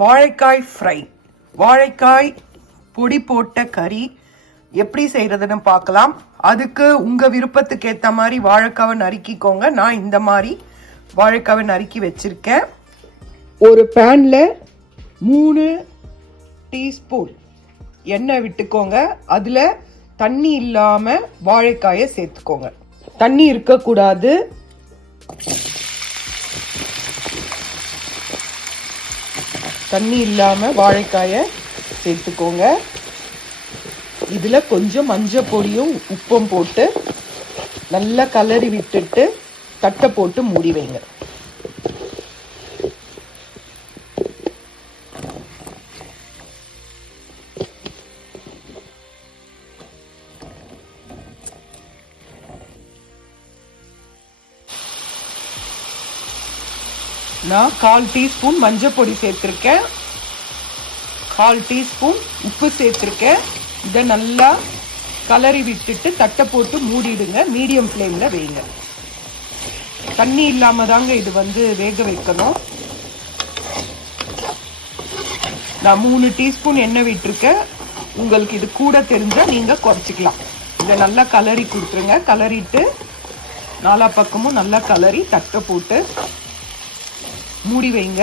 வாழைக்காய் ஃப்ரை, வாழைக்காய் பொடி போட்ட கறி எப்படி செய்கிறதுன்னு பார்க்கலாம். அதுக்கு உங்கள் விருப்பத்துக்கு ஏற்ற மாதிரி வாழைக்காவை நறுக்கிக்கோங்க. நான் இந்த மாதிரி வாழைக்காவை நறுக்கி வச்சுருக்கேன். ஒரு பேனில் 3 டீஸ்பூன் எண்ணெய் விட்டுக்கோங்க. அதில் தண்ணி இல்லாமல் வாழைக்காயை சேர்த்துக்கோங்க. தண்ணி இருக்கக்கூடாது. தண்ணி இல்லாமல் வாழைக்காயை சேர்த்துக்கோங்க. இதில் கொஞ்சம் மஞ்சள் பொடியும் உப்பும் போட்டு நல்லா கலரி விட்டுட்டு தட்டை போட்டு மூடி வைங்க. நான் 1/4 டீஸ்பூன் மஞ்சள் பொடி சேர்த்துருக்கேன், 1/4 டீஸ்பூன் உப்பு சேர்த்துருக்கேன். இதை நல்லா கலரி விட்டுட்டு தட்டை போட்டு மூடிடுங்க. மீடியம் ஃப்ளேமில் வைங்க. தண்ணி இல்லாமல் தாங்க இது வேக வைக்கணும். நான் 3 டீஸ்பூன் எண்ணெய் விட்டுருக்கேன். உங்களுக்கு இது கூட தெரிஞ்சால் நீங்கள் குறைச்சிக்கலாம். இதை நல்லா கலரி கொடுத்துருங்க. கலரிட்டு நாலா பக்கமும் நல்லா கலரி தட்டை போட்டு மூடி வைங்க.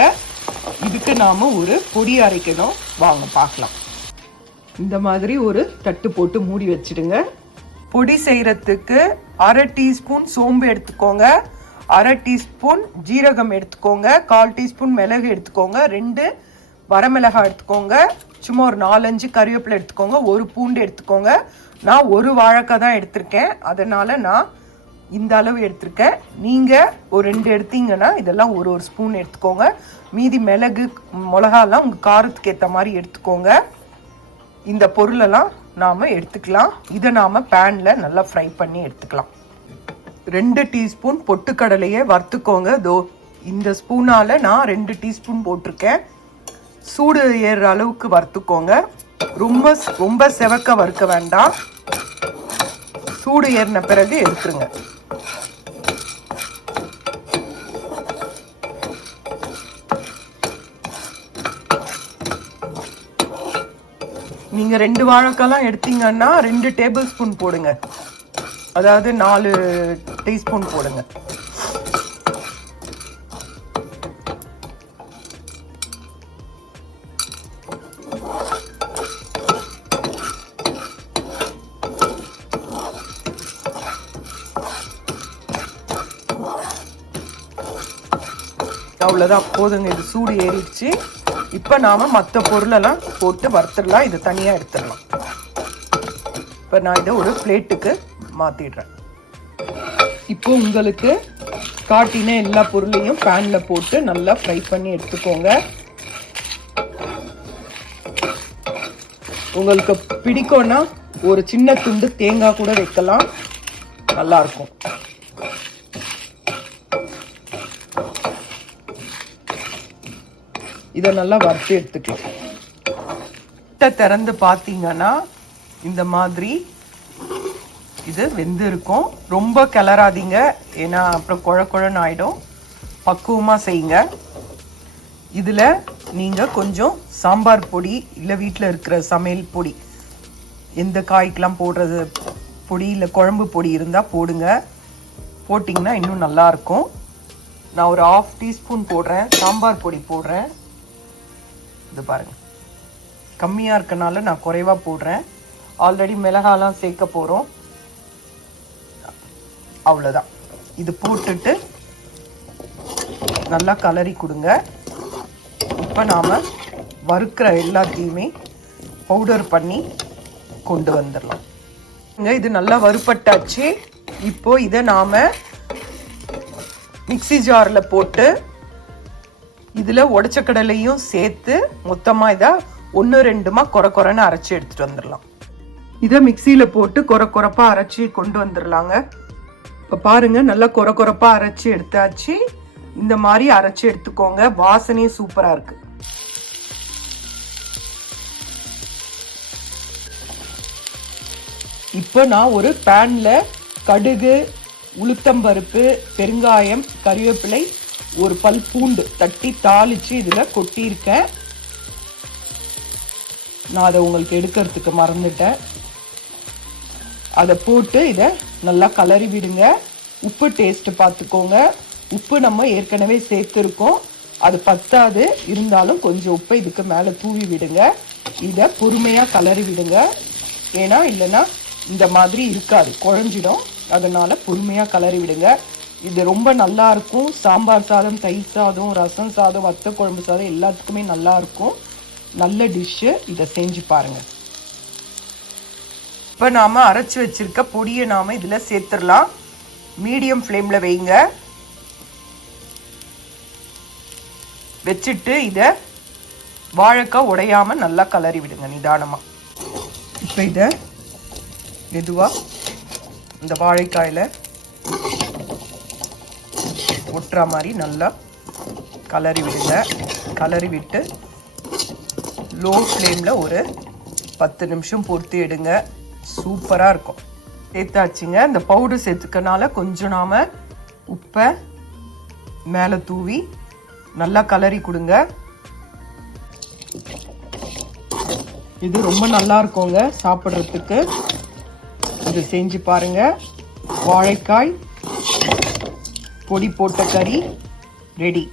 இதுக்கு நாம ஒரு பொடி அரைக்கணும். வாங்க பார்க்கலாம். இந்த மாதிரி ஒரு தட்டு போட்டு மூடி வச்சிடுங்க. பொடி செய்யறதுக்கு 1/2 டீஸ்பூன் சோம்பு எடுத்துக்கோங்க, 1/2 டீஸ்பூன் ஜீரகம் எடுத்துக்கோங்க, 1/4 டீஸ்பூன் மிளகு எடுத்துக்கோங்க, 2 வரமிளகாய் எடுத்துக்கோங்க, சும்மா ஒரு 4-5 கறிவேப்பிலை எடுத்துக்கோங்க, 1 பூண்டு எடுத்துக்கோங்க. நான் ஒரு வாழைக்காய் தான் எடுத்திருக்கேன், அதனால நான் இந்த அளவு எடுத்திருக்கேன். நீங்கள் ஒரு 2 எடுத்தீங்கன்னா இதெல்லாம் ஒரு ஸ்பூன் எடுத்துக்கோங்க. மீதி மிளகு மிளகாலாம் உங்கள் காரத்துக்கு ஏற்ற மாதிரி எடுத்துக்கோங்க. இந்த பொருளெல்லாம் நாம் எடுத்துக்கலாம். இதை நாம் பேனில் நல்லா ஃப்ரை பண்ணி எடுத்துக்கலாம். 2 டீஸ்பூன் பொட்டுக்கடலையை வறுத்துக்கோங்க. இந்த ஸ்பூனால் நான் 2 டீஸ்பூன் போட்டிருக்கேன். சூடு ஏறுற அளவுக்கு வறுத்துக்கோங்க. ரொம்ப செவக்க வறுக்க வேண்டாம். சூடு ஏறின பிறகு எடுத்துருங்க. நீங்கள் 2 வாழைக்காய்லாம் எடுத்தீங்கன்னா 2 டேபிள் ஸ்பூன் போடுங்க. அதாவது 4 டீஸ்பூன் போடுங்க. அவ்வளோதான், போதுங்க. இது சூடு ஏறிடுச்சு. இப்போ நாம் மற்ற பொருளெல்லாம் போட்டு வறுத்துடலாம். இது தனியாக எடுத்துடலாம். இப்போ நான் இதை ஒரு பிளேட்டுக்கு மாற்றிடுறேன். இப்போ உங்களுக்கு காட்டின எல்லா பொருளையும் பேனில் போட்டு நல்லா ஃப்ரை பண்ணி எடுத்துக்கோங்க. உங்களுக்கு பிடிக்கும்னா ஒரு சின்ன துண்டு தேங்காய் கூட வைக்கலாம், நல்லாயிருக்கும். இதை நல்லா வறுத்து எடுத்துக்கலாம். திறந்து பார்த்தீங்கன்னா இந்த மாதிரி இது வெந்து இருக்கும். ரொம்ப கிளறாதீங்க, ஏன்னா அப்புறம் குழன்னு ஆகிடும். பக்குவமாக செய்யுங்க. இதில் நீங்கள் கொஞ்சம் சாம்பார் பொடி இல்லை வீட்டில் இருக்கிற சமையல் பொடி, எந்த காய்க்கெலாம் போடுறது பொடி இல்லை குழம்பு பொடி இருந்தால் போடுங்க. போட்டிங்கன்னா இன்னும் நல்லாயிருக்கும். நான் ஒரு 1/2 டீஸ்பூன் போடுறேன். சாம்பார் பொடி போடுறேன். இது பாருங்கள், கம்மியாக இருக்கனால நான் குறைவாக போடுறேன். ஆல்ரெடி மிளகாலாம் சேர்க்க போகிறோம். அவ்வளோதான். இது போட்டுட்டு நல்லா கலரி கொடுங்க. இப்போ நாம் வறுக்கிற எல்லாத்தையுமே பவுடர் பண்ணி கொண்டு வந்துடலாம். இது நல்லா வறுப்பட்டாச்சு. இப்போ இதை நாம் மிக்ஸி ஜாரில் போட்டு இதில் உடைச்ச கடலையும் சேர்த்து மொத்தமாக இதை 1-2 குறைன்னு அரைச்சி எடுத்துகிட்டு வந்துடலாம். இதை மிக்சியில் போட்டு குறைப்பாக அரைச்சி கொண்டு வந்துடலாங்க. இப்போ பாருங்கள், நல்லா குறைப்பாக அரைச்சி எடுத்தாச்சு. இந்த மாதிரி அரைச்சி எடுத்துக்கோங்க. வாசனையும் சூப்பராக இருக்குது. இப்போ நான் ஒரு பேனில் கடுகு, உளுத்தம்பருப்பு, பெருங்காயம், கறிவேப்பிலை, ஒரு பல் பூண்டு தட்டி தாளித்து இதில் கொட்டியிருக்கேன். நான் அதை உங்களுக்கு எடுக்கிறதுக்கு மறந்துட்டேன். அதை போட்டு இதை நல்லா கலரி விடுங்க. உப்பு டேஸ்ட் பார்த்துக்கோங்க. உப்பு நம்ம ஏற்கனவே சேர்த்துருக்கோம், அது பத்தாது. இருந்தாலும் கொஞ்சம் உப்பை இதுக்கு மேலே தூவி விடுங்க. இதை பொறுமையாக கலரி விடுங்க. ஏன்னா இல்லைன்னா இந்த மாதிரி இருக்காது, குழஞ்சிடும். அதனால பொறுமையாக கலரி விடுங்க. இது ரொம்ப நல்லா இருக்கும். சாம்பார் சாதம், தயிர் சாதம், ரசம் சாதம், வத்த குழம்பு சாதம் எல்லாத்துக்குமே நல்லா இருக்கும். நல்ல டிஷ்ஷு. இதை செஞ்சு பாருங்க. இப்போ நாம அரைச்சி வச்சிருக்க பொடியை நாம இதில் சேர்த்துடலாம். மீடியம் ஃப்ளேமில் வைங்க. வச்சுட்டு இதை வாழைக்காய் உடையாம நல்லா கலரி விடுங்க நிதானமாக. இப்போ இதை மெதுவாக இந்த வாழைக்காயில் ஒட்டுற மாதிரி நல்லா கலரி விடுங்க. கலரி விட்டு லோ ஃப்ளேமில் ஒரு 10 நிமிஷம் பொறுத்து எடுங்க. சூப்பராக இருக்கும். சேர்த்தாச்சுங்க. இந்த பவுடர் சேர்த்துக்கனால கொஞ்சம் நாம் உப்பை மேலே தூவி நல்லா கலரி கொடுங்க. இது ரொம்ப நல்லா இருக்குங்க சாப்பிட்றதுக்கு. இது செஞ்சு பாருங்க. வாழைக்காய் பொடி போட்ட கறி ரெடி.